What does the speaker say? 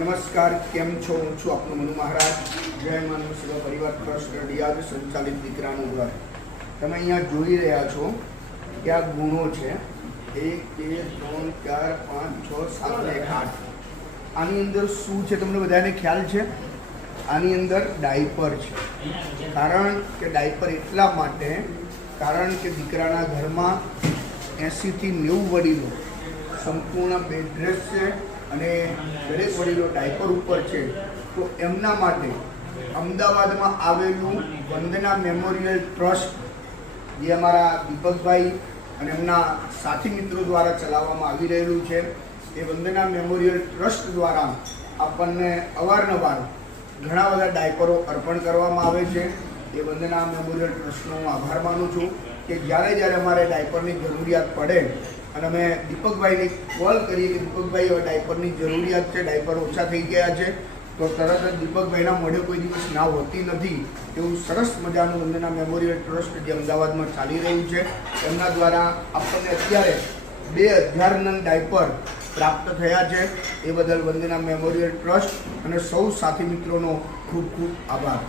નમસ્કાર, કેમ છો? હું છું આપનો મનુ મહારાજ. જય માનવ સેવા પરિવાર ટ્રસ્ટ નડિયાદ સંચાલિત દીકરાનું ઘર. તમે અહીંયા જોઈ રહ્યા છો કે આ ગુણો છે 1 2 3 4 5 6 7 1 8. આની અંદર શું છે તમને બધાને ખ્યાલ છે? આની અંદર ડાયપર છે. કારણ કે ડાયપર એટલા માટે કારણ કે દીકરાના ઘરમાં 80 થી 90 વડીલો સંપૂર્ણ બેડરેસ્ટ છે અને દરેક વડીલો ડાયપર ઉપર છે. તો એમના માટે અમદાવાદમાં આવેલું વંદના મેમોરિયલ ટ્રસ્ટ, જે અમારા દીપકભાઈ અને એમના સાથી મિત્રો દ્વારા ચલાવવામાં આવી રહેલું છે, એ વંદના મેમોરિયલ ટ્રસ્ટ દ્વારા આપણને અવારનવાર ઘણા બધા ડાયપરો અર્પણ કરવામાં આવે છે. એ વંદના મેમોરિયલ ટ્રસ્ટનો હું આભાર માનું છું કે જ્યારે અમારે ડાયપરની જરૂરિયાત પડે અને અમે દીપકભાઈને કોલ કરીએ કે દીપકભાઈ હવે ડાયપરની જરૂરિયાત છે, ડાયપર ઓછા થઈ ગયા છે, તો તરત જ દીપકભાઈના મોઢે કોઈ દિવસ ના હોતી નથી. એવું સરસ મજાનું વંદના મેમોરિયલ ટ્રસ્ટ જે અમદાવાદમાં ચાલી રહ્યું છે, એમના દ્વારા આપણને અત્યારે 2000 નંગ ડાયપર પ્રાપ્ત થયા છે. એ બદલ વંદના મેમોરિયલ ટ્રસ્ટ અને સૌ સાથી મિત્રોનો ખૂબ ખૂબ આભાર.